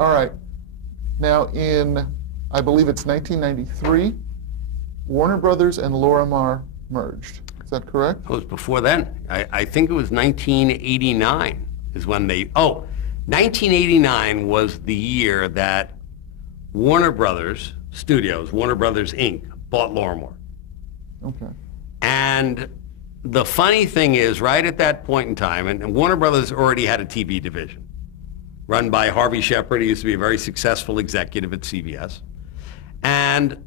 All right. Now in, I believe it's 1993, Warner Brothers and Lorimar merged. Is that correct? It was before then. I think it was 1989 is when they, 1989 was the year that Warner Brothers Studios, Warner Brothers Inc., bought Lorimar. Okay. And the funny thing is, right at that point in time, and Warner Brothers already had a TV division run by Harvey Shepard. He used to be a very successful executive at CBS. And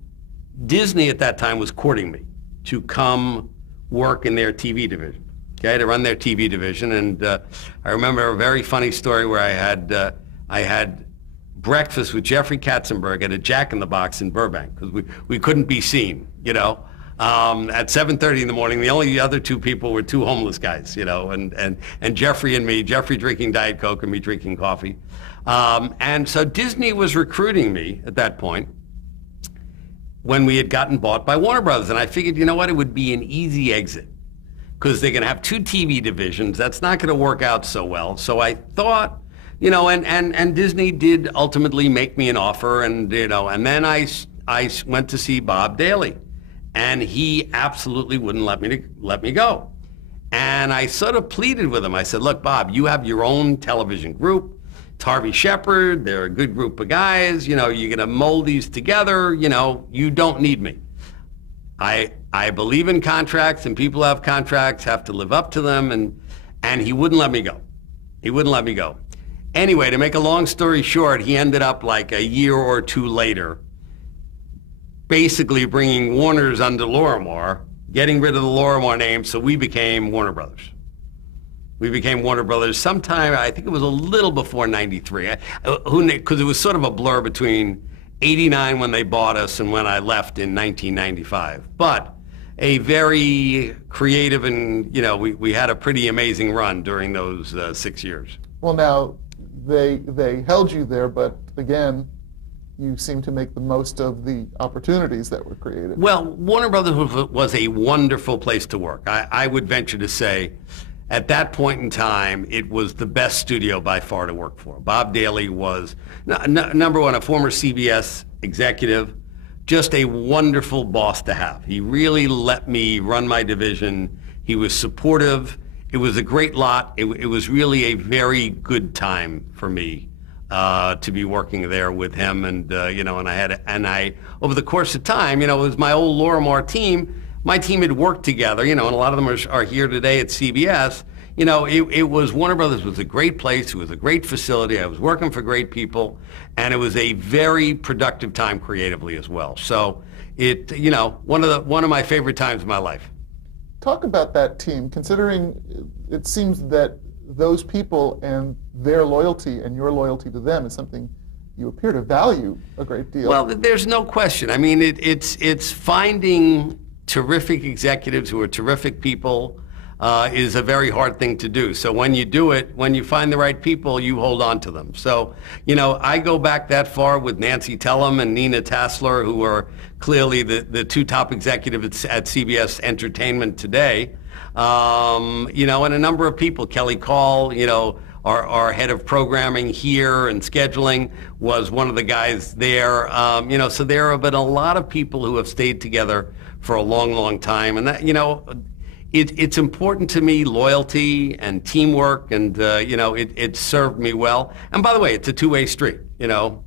Disney at that time was courting me to come work in their TV division, okay, to run their TV division. And I remember a very funny story where I had breakfast with Jeffrey Katzenberg at a Jack in the Box in Burbank, because we couldn't be seen, you know. At 7:30 in the morning, the only other two people were two homeless guys, you know, and Jeffrey and me, Jeffrey drinking Diet Coke and me drinking coffee. And so Disney was recruiting me at that point when we had gotten bought by Warner Brothers. And I figured, you know what, it would be an easy exit because they're going to have two TV divisions. That's not going to work out so well. So I thought, you know, and Disney did ultimately make me an offer, and, you know, and then I went to see Bob Daly. And he absolutely wouldn't let me go. And I sort of pleaded with him. I said, look, Bob, you have your own television group. It's Harvey Shepard. They're a good group of guys. You know, you're going to mold these together. You know, you don't need me. I believe in contracts, and people who have contracts have to live up to them. And he wouldn't let me go. He wouldn't let me go. Anyway, to make a long story short, he ended up like a year or two later basically bringing Warner's under Lorimar, getting rid of the Lorimar name, so we became Warner Brothers. We became Warner Brothers sometime, I think it was a little before 93, because it was sort of a blur between 89 when they bought us and when I left in 1995. But a very creative and, you know, we had a pretty amazing run during those 6 years. Well, now, they held you there, but again, you seem to make the most of the opportunities that were created. Well, Warner Brothers was a wonderful place to work. I would venture to say, at that point in time, it was the best studio by far to work for. Bob Daly was, number one, a former CBS executive, just a wonderful boss to have. He really let me run my division. He was supportive. It was a great lot. It was really a very good time for me to be working there with him, and you know, and I over the course of time, you know, it was my old Lorimar team. My team had worked together, you know, and a lot of them are here today at CBS. You know, it was, Warner Brothers was a great place. It was a great facility. I was working for great people, and it was a very productive time creatively as well. So it, you know, one of my favorite times of my life. Talk about that team, considering it seems that those people and their loyalty and your loyalty to them is something you appear to value a great deal. Well, there's no question. I mean, it's finding terrific executives who are terrific people is a very hard thing to do. So when you do it, when you find the right people, you hold on to them. So, you know, I go back that far with Nancy Tellem and Nina Tassler, who are clearly the two top executives at CBS Entertainment today. You know, and a number of people, Kelly Call, you know, our head of programming here and scheduling was one of the guys there. You know, so there have been a lot of people who have stayed together for a long, long time. And that, you know, it's important to me, loyalty and teamwork, and, you know, it served me well. And by the way, it's a two-way street, you know.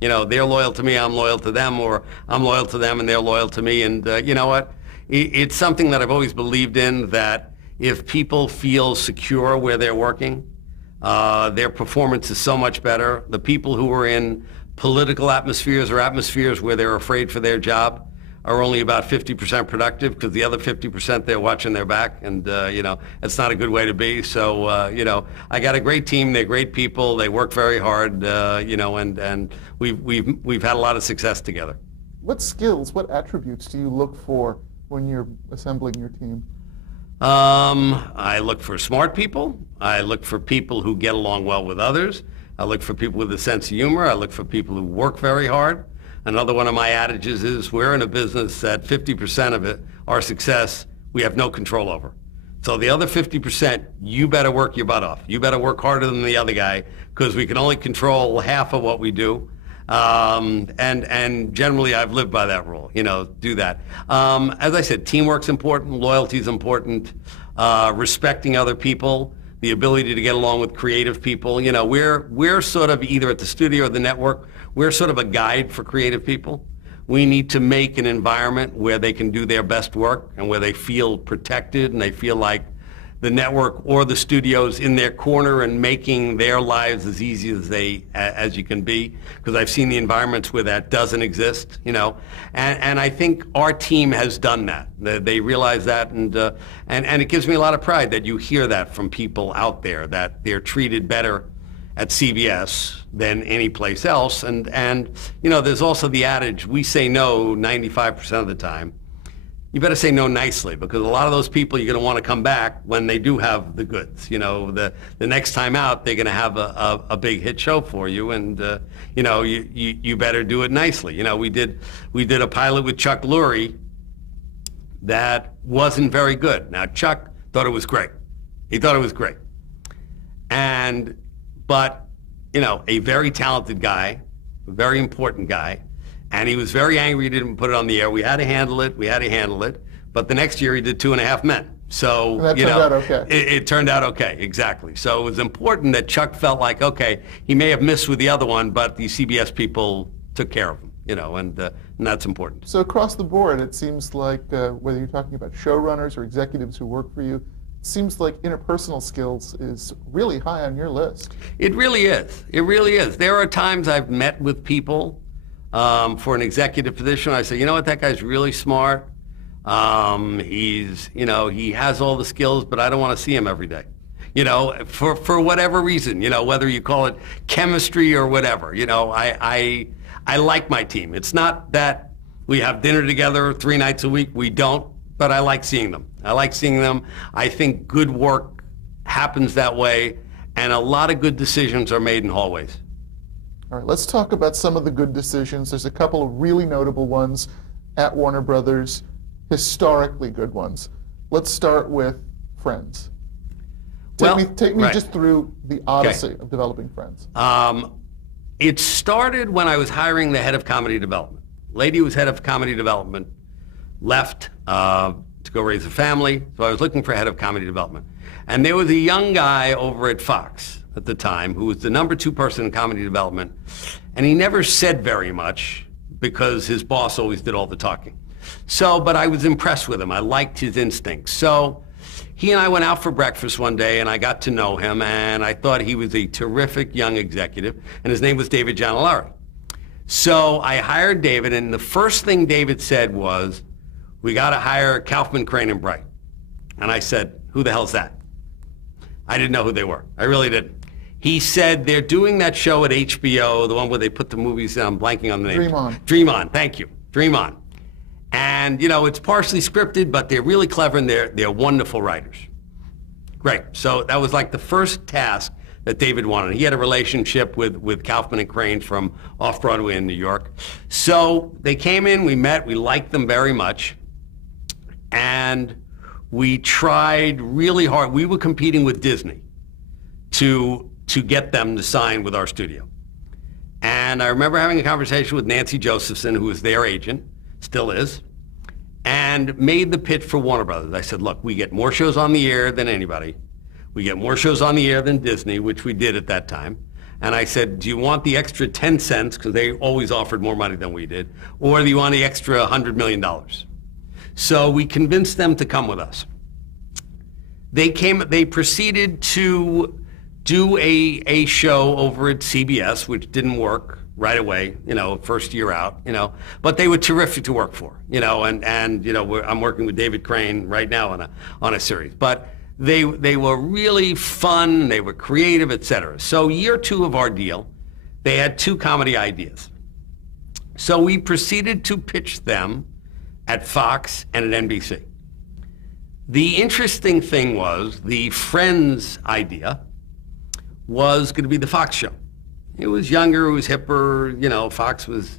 You know, they're loyal to me, I'm loyal to them, or I'm loyal to them and they're loyal to me. And you know what? It's something that I've always believed in, that if people feel secure where they're working, their performance is so much better. The people who are in political atmospheres or atmospheres where they're afraid for their job are only about 50% productive, because the other 50% they're watching their back, and you know, it's not a good way to be. So you know, I got a great team. They're great people. They work very hard. You know, and we've had a lot of success together. What skills, what attributes do you look for when you're assembling your team? I look for smart people. I look for people who get along well with others. I look for people with a sense of humor. I look for people who work very hard. Another one of my adages is, we're in a business that 50% of it, our success, we have no control over. It's So the other 50%, you better work your butt off. You better work harder than the other guy because we can only control half of what we do. And generally, I've lived by that rule. Do that. As I said, teamwork's important, loyalty's important, respecting other people, the ability to get along with creative people. We're sort of either at the studio or the network. We're sort of a guide for creative people. We need to make an environment where they can do their best work and where they feel protected and they feel like the network or the studio's in their corner and making their lives as easy as you can be. Because I've seen the environments where that doesn't exist, And I think our team has done that. They realize that, and it gives me a lot of pride that you hear that from people out there, that they're treated better at CBS than any place else. And there's also the adage, we say no 95% of the time. You better say no nicely, because a lot of those people, you're going to want to come back when they do have the goods. The next time out, they're going to have a big hit show for you, and you better do it nicely. We did a pilot with Chuck Lurie that wasn't very good. Now Chuck thought it was great. He thought it was great, but a very talented guy, a very important guy. And he was very angry he didn't put it on the air. We had to handle it. But the next year he did 2.5 Men. So, and that turned out okay. It turned out okay, exactly. So it was important that Chuck felt like, okay, he may have missed with the other one, but the CBS people took care of him, and that's important. So across the board, it seems like whether you're talking about showrunners or executives who work for you, it seems like interpersonal skills is really high on your list. It really is. It really is. There are times I've met with people for an executive position. I say, you know what, that guy's really smart. He has all the skills, but I don't want to see him every day. For whatever reason, whether you call it chemistry or whatever. I like my team. It's not that we have dinner together 3 nights a week. We don't, but I like seeing them. I think good work happens that way, and a lot of good decisions are made in hallways. All right, let's talk about some of the good decisions. There's a couple of really notable ones at Warner Brothers, historically good ones. Let's start with Friends. Take me just through the odyssey of developing Friends. It started when I was hiring the head of comedy development. Lady who was head of comedy development left to go raise a family, so I was looking for a head of comedy development. And there was a young guy over at Fox at the time who was the number 2 person in comedy development, and he never said very much because his boss always did all the talking. But I was impressed with him. I liked his instincts. So he and I went out for breakfast one day, and I got to know him, and I thought he was a terrific young executive, and his name was David Gianellari. So I hired David, and the first thing David said was, we got to hire Kaufman, Crane, and Bright. And I said, who the hell's that? I didn't know who they were. I really didn't. He said, they're doing that show at HBO, the one where they put the movies, I'm blanking on the name. Dream On. Dream On, thank you. Dream On. And, it's partially scripted, but they're really clever and they're wonderful writers. Great. So that was like the first task that David wanted. He had a relationship with Kaufman and Crane from off-Broadway in New York. So they came in, we met, we liked them very much. And we tried really hard. We were competing with Disney to get them to sign with our studio. And I remember having a conversation with Nancy Josephson, who was their agent, still is, and made the pitch for Warner Brothers. I said, look, we get more shows on the air than anybody. We get more shows on the air than Disney, which we did at that time. And I said, do you want the extra 10 cents, because they always offered more money than we did, or do you want the extra $100 million? So we convinced them to come with us. They proceeded to do a show over at CBS, which didn't work right away, first year out, but they were terrific to work for, and I'm working with David Crane right now on a series. But they were really fun, they were creative, etc. So year 2 of our deal, they had 2 comedy ideas. So we proceeded to pitch them at Fox and at NBC. The interesting thing was the Friends idea was going to be the Fox show. It was younger, it was hipper, Fox was...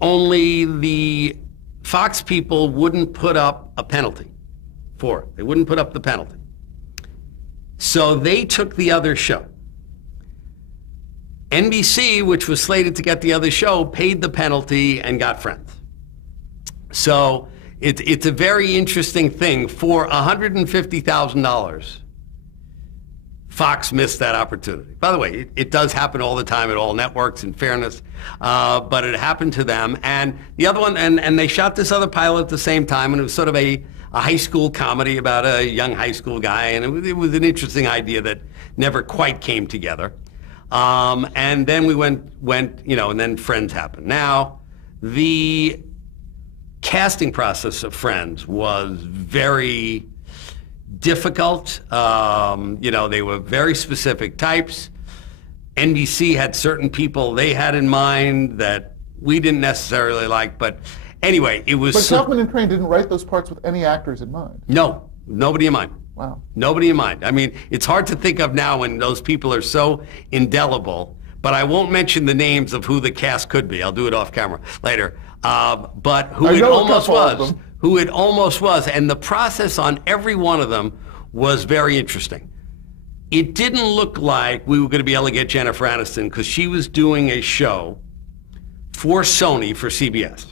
Only the Fox people wouldn't put up a penalty for it. They wouldn't put up the penalty. So they took the other show. NBC, which was slated to get the other show, paid the penalty and got Friends. So it's a very interesting thing. For $150,000, Fox missed that opportunity. By the way, it does happen all the time at all networks, in fairness, but it happened to them. And the other one, and they shot this other pilot at the same time, and it was sort of a high school comedy about a young high school guy, and it was an interesting idea that never quite came together. And then we went, and then Friends happened. Now, the casting process of Friends was very difficult. They were very specific types. NBC had certain people they had in mind that we didn't necessarily like, but anyway, it was... But Kaufman and Crane didn't write those parts with any actors in mind. No, nobody in mind. Wow. Nobody in mind. I mean, it's hard to think of now when those people are so indelible, but I won't mention the names of who the cast could be. I'll do it off camera later. But who it almost was, and the process on every one of them was very interesting. It didn't look like we were going to be able to get Jennifer Aniston because she was doing a show for Sony for CBS.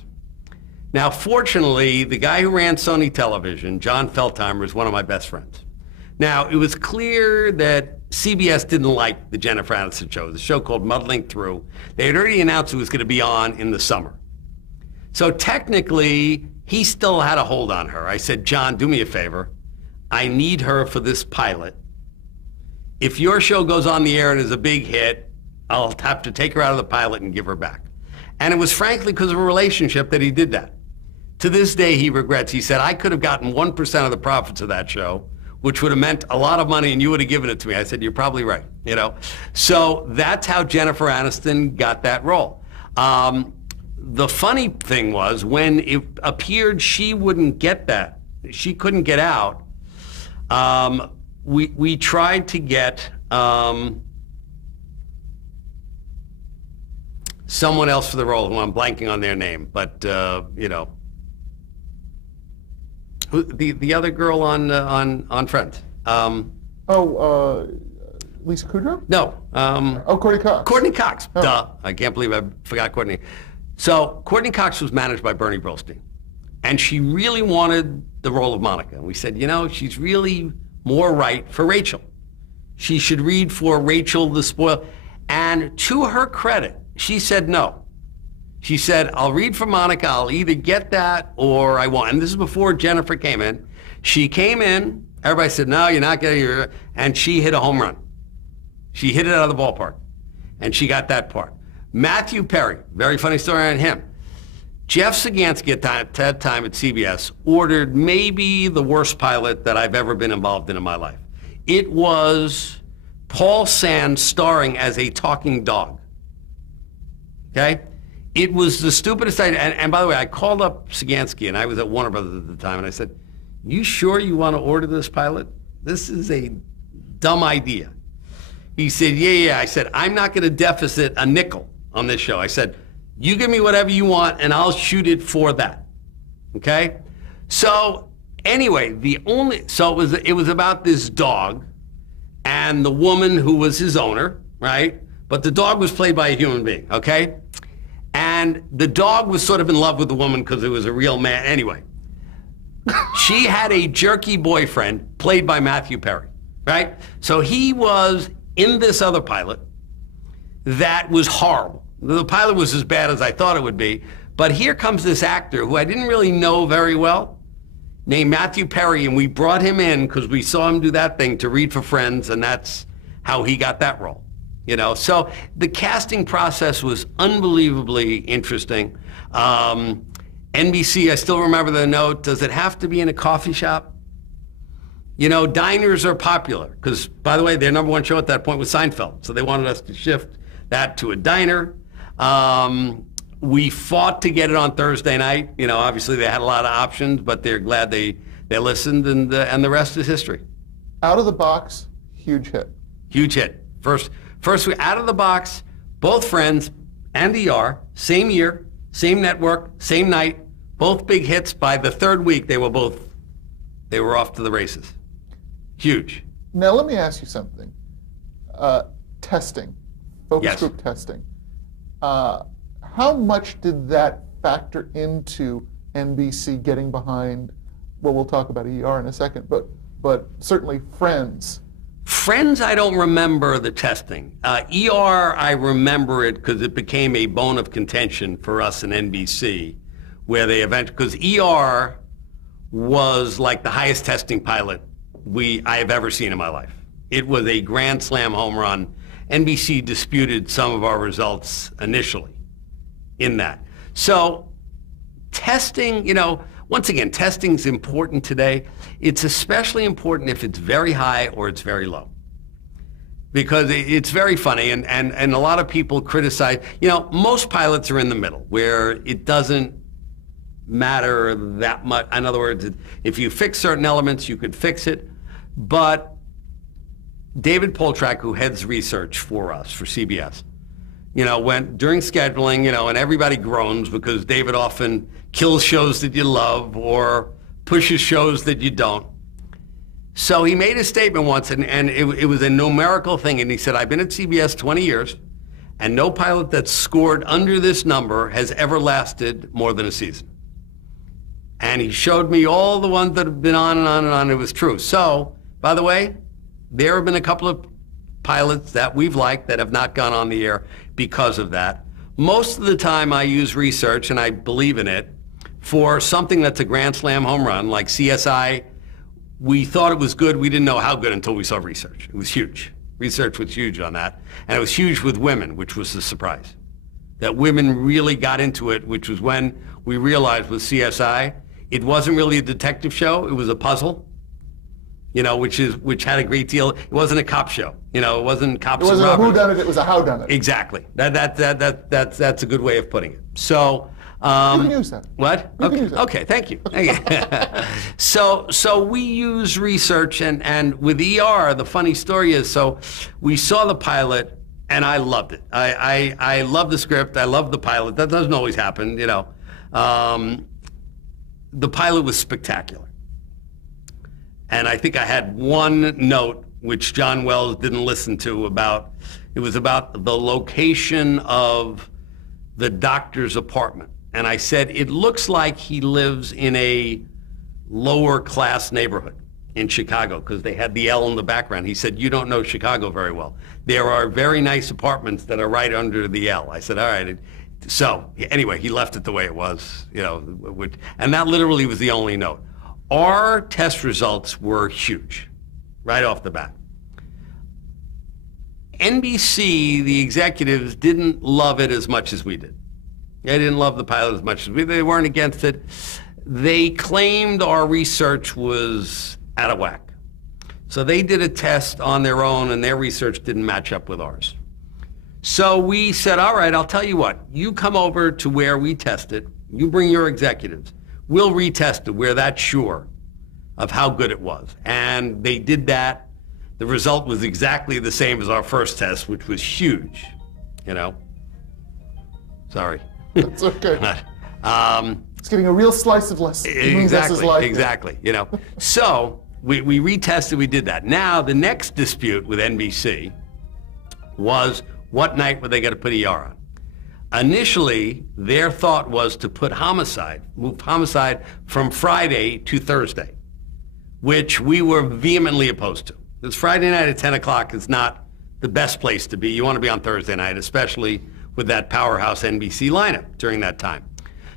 Now, fortunately, the guy who ran Sony Television, John Feldheimer, is one of my best friends. Now, it was clear that CBS didn't like the Jennifer Aniston show, the show called Muddling Through. They had already announced it was going to be on in the summer. So technically, he still had a hold on her. I said, John, do me a favor. I need her for this pilot. If your show goes on the air and is a big hit, I'll have to take her out of the pilot and give her back. And it was frankly because of a relationship that he did that. To this day, he regrets. He said, I could have gotten 1% of the profits of that show, which would have meant a lot of money, and you would have given it to me. I said, you're probably right. So that's how Jennifer Aniston got that role. The funny thing was when it appeared she wouldn't get that, she couldn't get out, we tried to get someone else for the role, who I'm blanking on their name, but the other girl on Friends. Lisa Kudrow? No. Courtney Cox. Courtney Cox. Oh. Duh. I can't believe I forgot Courtney. So Courtney Cox was managed by Bernie Brillstein, and she really wanted the role of Monica. And we said, she's really more right for Rachel. She should read for Rachel the Spoiled. And to her credit, she said no. She said, I'll read for Monica. I'll either get that or I won't. And this is before Jennifer came in. She came in. Everybody said, no, you're not getting her. And she hit a home run. She hit it out of the ballpark. And she got that part. Matthew Perry, very funny story on him. Jeff Sagansky at that time at CBS ordered maybe the worst pilot that I've ever been involved in my life. It was Paul Sands starring as a talking dog. Okay? It was the stupidest idea. And by the way, I called up Sagansky, and I was at Warner Brothers at the time, and I said, you sure you want to order this pilot? This is a dumb idea. He said, yeah. I said, I'm not going to deficit a nickel on this show. I said, you give me whatever you want, and I'll shoot it for that. Okay? So anyway, it was about this dog and the woman who was his owner, right? But the dog was played by a human being, okay? And the dog was sort of in love with the woman because it was a real man. Anyway, she had a jerky boyfriend played by Matthew Perry, right? So he was in this other pilot that was horrible. The pilot was as bad as I thought it would be. But here comes this actor who I didn't really know very well, named Matthew Perry, and we brought him in because we saw him do that thing to read for Friends, and that's how he got that role. So the casting process was unbelievably interesting. NBC, I still remember the note, does it have to be in a coffee shop? Diners are popular because, by the way, their number one show at that point was Seinfeld, so they wanted us to shift that to a diner. We fought to get it on Thursday night. Obviously they had a lot of options, but they're glad they listened, and the rest is history. Out of the box, huge hit. Huge hit. First we out of the box, both Friends and ER, same year, same network, same night, both big hits. By the third week, they were both they were off to the races. Huge. Now let me ask you something. Testing, focus Yes. group testing. How much did that factor into NBC getting behind, well, we'll talk about ER in a second, but certainly Friends. Friends, I don't remember the testing. ER, I remember it because it became a bone of contention for us in NBC, where they eventually, because ER was like the highest testing pilot I have ever seen in my life. It was a grand slam home run. NBC disputed some of our results initially in that. So testing, once again, testing's important today. It's especially important if it's very high or it's very low. Because it's very funny, and a lot of people criticize, most pilots are in the middle, where it doesn't matter that much. In other words, if you fix certain elements, you could fix it. But David Poltrak, who heads research for us, for CBS, when during scheduling, and everybody groans because David often kills shows that you love or pushes shows that you don't. So he made a statement once, and it was a numerical thing, and he said, I've been at CBS 20 years, and no pilot that's scored under this number has ever lasted more than a season. And he showed me all the ones that have been on and on and on. It was true. So, by the way, there have been a couple of pilots that we've liked that have not gone on the air because of that. Most of the time I use research, and I believe in it, for something that's a grand slam home run, like CSI. We thought it was good. We didn't know how good until we saw research. It was huge. Research was huge on that. And it was huge with women, which was the surprise. That women really got into it, which was when we realized with CSI, it wasn't really a detective show. It was a puzzle. Which had a great deal. It wasn't a cop show. It wasn't cops. It wasn't and a robbers. whodunit, it was a howdunit. Exactly. That's a good way of putting it. So. You can use that. What? You Okay. can use that. Okay. Thank you. So we use research, and with ER, the funny story is, so we saw the pilot, and I loved it. I love the script. I love the pilot. That doesn't always happen, The pilot was spectacular. And I think I had one note, which John Wells didn't listen to, it was about the location of the doctor's apartment. And I said, it looks like he lives in a lower class neighborhood in Chicago, because they had the L in the background. He said, you don't know Chicago very well. There are very nice apartments that are right under the L. I said, all right. So anyway, he left it the way it was, and that literally was the only note. Our test results were huge, right off the bat. NBC, the executives, didn't love it as much as we did. They didn't love the pilot as much as we did. They weren't against it. They claimed our research was out of whack. So they did a test on their own, and their research didn't match up with ours. So we said, all right, I'll tell you what. You come over to where we test it. You bring your executives. We'll retest it. We're that sure of how good it was. And they did that. The result was exactly the same as our first test, which was huge, Sorry. That's okay. It's getting a real slice of life. Exactly. So we retested, we did that. Now, the next dispute with NBC was what night were they going to put ER on? Initially, their thought was to put move homicide from Friday to Thursday, which we were vehemently opposed to. Because Friday night at 10 o'clock is not the best place to be. You want to be on Thursday night, especially with that powerhouse NBC lineup during that time.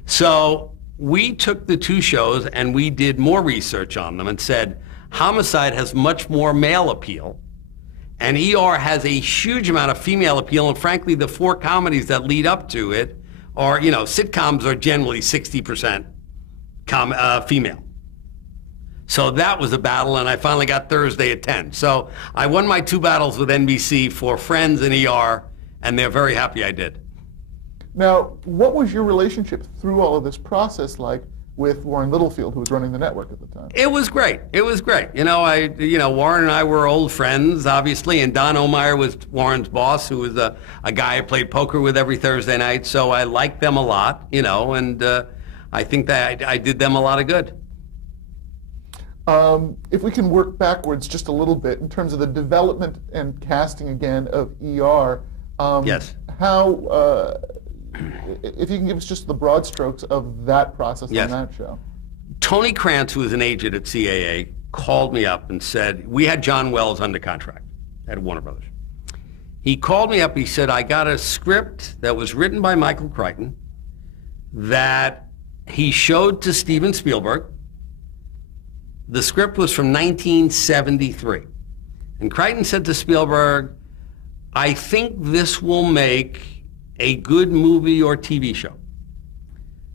So we took the two shows and we did more research on them and said, homicide has much more male appeal, and ER has a huge amount of female appeal, and frankly, the four comedies that lead up to it are, sitcoms are generally 60% female. So that was a battle, and I finally got Thursday at 10. So I won my two battles with NBC for Friends and ER, and they're very happy I did. Now, what was your relationship through all of this process like with Warren Littlefield, who was running the network at the time? It was great. It was great. Warren and I were old friends, obviously, and Don Omeyer was Warren's boss, who was a guy I played poker with every Thursday night. So I liked them a lot, and I think that I did them a lot of good. If we can work backwards just a little bit in terms of the development and casting again of ER, Yes. how, if you can give us just the broad strokes of that process Yes. on that show. Tony Krantz, who was an agent at CAA, called me up and said, we had John Wells under contract at Warner Brothers. He called me up, he said, I got a script that was written by Michael Crichton that he showed to Steven Spielberg. The script was from 1973. And Crichton said to Spielberg, I think this will make a good movie or TV show.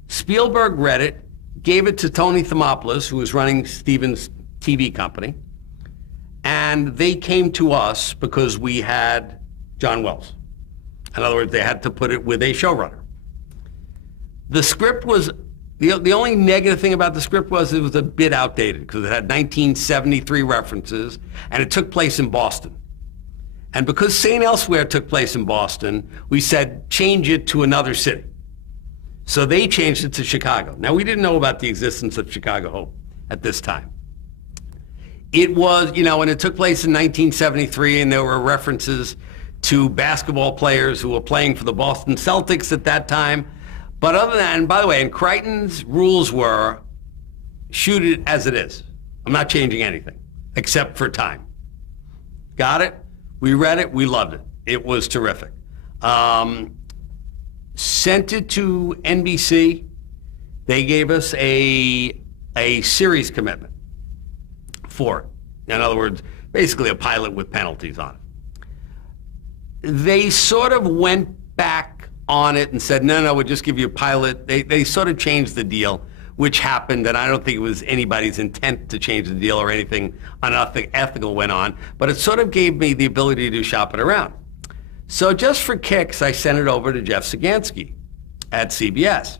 Spielberg read it, gave it to Tony Thomopoulos, who was running Steven's TV company, and they came to us because we had John Wells. In other words, they had to put it with a showrunner. The script was, the only negative thing about the script was it was a bit outdated because it had 1973 references and it took place in Boston. And because St. Elsewhere took place in Boston, we said change it to another city. So they changed it to Chicago. Now, we didn't know about the existence of Chicago Hope at this time. It was, and it took place in 1973, and there were references to basketball players who were playing for the Boston Celtics at that time. But other than that, and by the way, and Crichton's rules were, shoot it as it is. I'm not changing anything, except for time. Got it? We read it, we loved it. It was terrific. Sent it to NBC. They gave us a series commitment for it. In other words, basically a pilot with penalties on it. They sort of went back on it and said, no, we'll just give you a pilot. They sort of changed the deal, which happened, and I don't think it was anybody's intent to change the deal or anything unethical went on, but it sort of gave me the ability to shop it around. So just for kicks, I sent it over to Jeff Sagansky at CBS.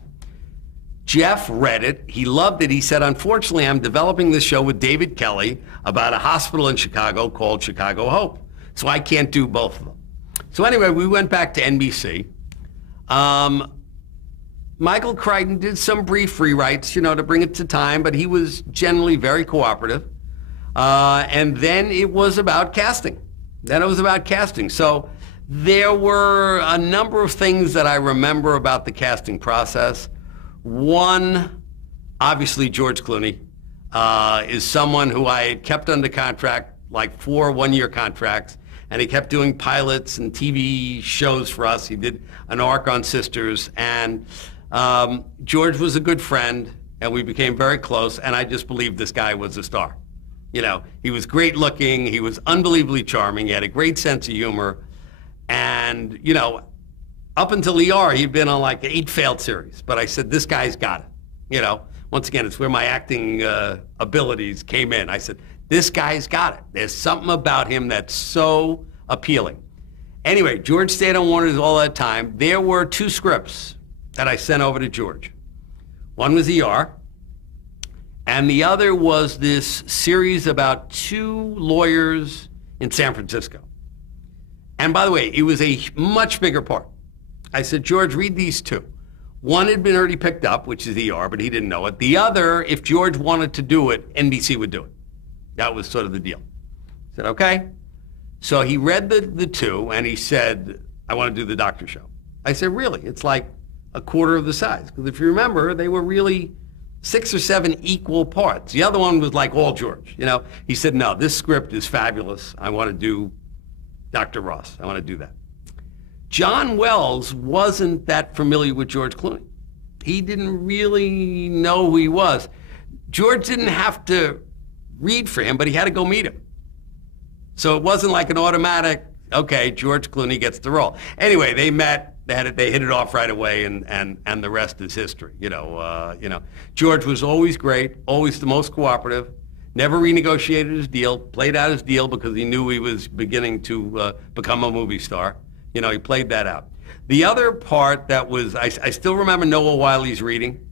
Jeff read it. He loved it. He said, unfortunately, I'm developing this show with David Kelly about a hospital in Chicago called Chicago Hope. So I can't do both of them. So anyway, we went back to NBC. Michael Crichton did some brief rewrites, to bring it to time, but he was generally very cooperative. And then it was about casting. So there were a number of things that I remember about the casting process. One, obviously George Clooney is someone who I had kept under contract, like 4 one-year contracts, and he kept doing pilots and TV shows for us. He did an arc on Sisters, and George was a good friend, and we became very close, and I just believed this guy was a star. He was great looking, he was unbelievably charming, he had a great sense of humor, and, up until ER, he'd been on like 8 failed series. But I said, this guy's got it. Once again, it's where my acting abilities came in. I said, this guy's got it. There's something about him that's so appealing. Anyway, George stayed on Warner's all that time. There were 2 scripts that I sent over to George. One was ER, and the other was this series about 2 lawyers in San Francisco. And by the way, it was a much bigger part. I said, George, read these 2. One had been already picked up, which is ER, but he didn't know it. The other, if George wanted to do it, NBC would do it. That was sort of the deal. I said, okay. So he read the 2, and he said, I want to do the doctor show. I said, really? It's like a quarter of the size. Because if you remember, they were really 6 or 7 equal parts. The other one was like all George. He said, no, this script is fabulous. I want to do Dr. Ross. I want to do that. John Wells wasn't that familiar with George Clooney. He didn't really know who he was. George didn't have to read for him, but he had to go meet him. So it wasn't like an automatic, okay, George Clooney gets the role. Anyway, they met, they hit it off right away, and the rest is history. George was always great, always the most cooperative, never renegotiated his deal, played out his deal because he knew he was beginning to become a movie star. He played that out. The other part that was, I still remember Noah Wiley's reading,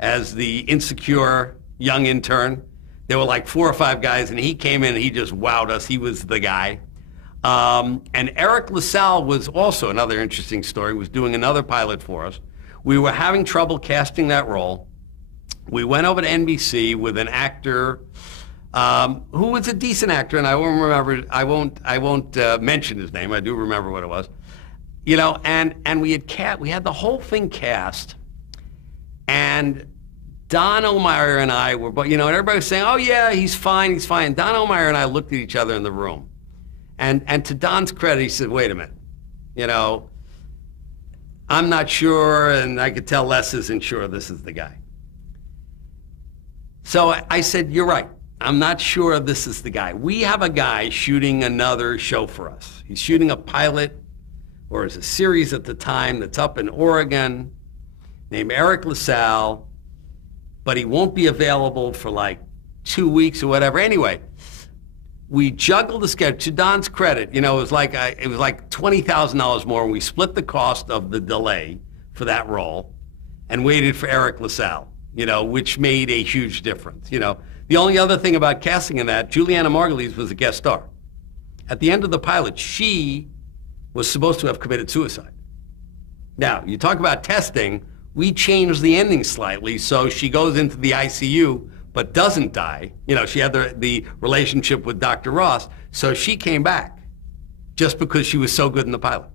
as the insecure young intern. There were like 4 or 5 guys, and he came in and he just wowed us. He was the guy. And Eric LaSalle was also another interesting story, was doing another pilot for us. We were having trouble casting that role. We went over to NBC with an actor who was a decent actor, and I won't remember. I won't mention his name. I do remember what it was. You know, and we had the whole thing cast, and Don O'Meara and I were, but you know, and everybody was saying, "Oh yeah, he's fine, he's fine." Don O'Meara and I looked at each other in the room, and to Don's credit, he said, "Wait a minute, you know, I'm not sure, and I could tell Les isn't sure this is the guy." So I said, "You're right. I'm not sure this is the guy. We have a guy shooting another show for us. He's shooting a pilot, or it's a series at the time that's up in Oregon, named Eric LaSalle, but he won't be available for like 2 weeks or whatever." Anyway, we juggled the schedule. To Don's credit, you know, it was like $20,000 more, and we split the cost of the delay for that role and waited for Eric LaSalle, you know, which made a huge difference. You know, the only other thing about casting in that, Juliana Margulies was a guest star. At the end of the pilot, she was supposed to have committed suicide. Now, you talk about testing, we changed the ending slightly, so she goes into the ICU but doesn't die. You know, she had the relationship with Dr. Ross, so she came back just because she was so good in the pilot.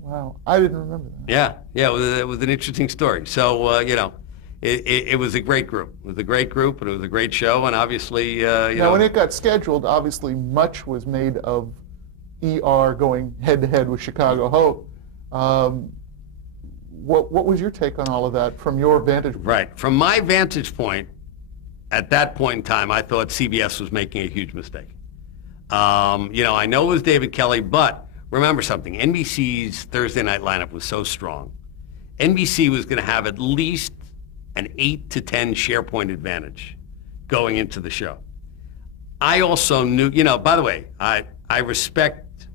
Wow, I didn't remember that. Yeah, it was an interesting story. So, you know, it was a great group. It was a great group, and it was a great show, and obviously, you know. Now, when it got scheduled, obviously much was made of ER going head-to-head with Chicago Hope. What was your take on all of that from your vantage point? Right. From my vantage point, at that point in time, I thought CBS was making a huge mistake. You know, I know it was David Kelly, but remember something. NBC's Thursday night lineup was so strong. NBC was going to have at least an 8 to 10 share point advantage going into the show. I also knew, you know, by the way, I respect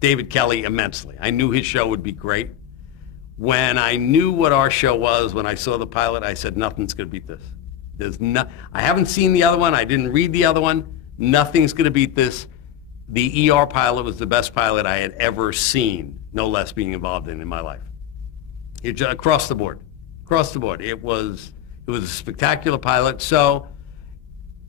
David Kelly immensely. I knew his show would be great. When I knew what our show was, when I saw the pilot, I said, nothing's going to beat this. I haven't seen the other one. I didn't read the other one. Nothing's going to beat this. The ER pilot was the best pilot I had ever seen, no less being involved in my life. Across the board. Across the board. It was a spectacular pilot. So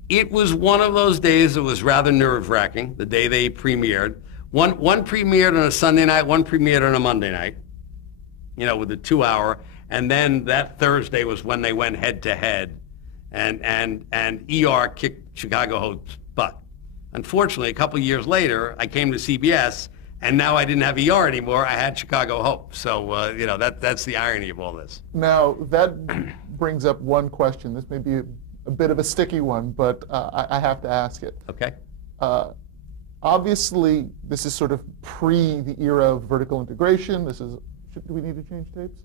it was one of those days that was rather nerve-wracking, the day they premiered. One premiered on a Sunday night, one premiered on a Monday night, you know, with a 2-hour. And then that Thursday was when they went head-to-head. And ER kicked Chicago Hope's butt. Unfortunately, a couple years later, I came to CBS, and now I didn't have ER anymore. I had Chicago Hope. So, you know, that's the irony of all this. Now, that brings up one question. This may be a bit of a sticky one, but I have to ask it. Okay. Obviously, this is sort of pre the era of vertical integration. Do we need to change tapes?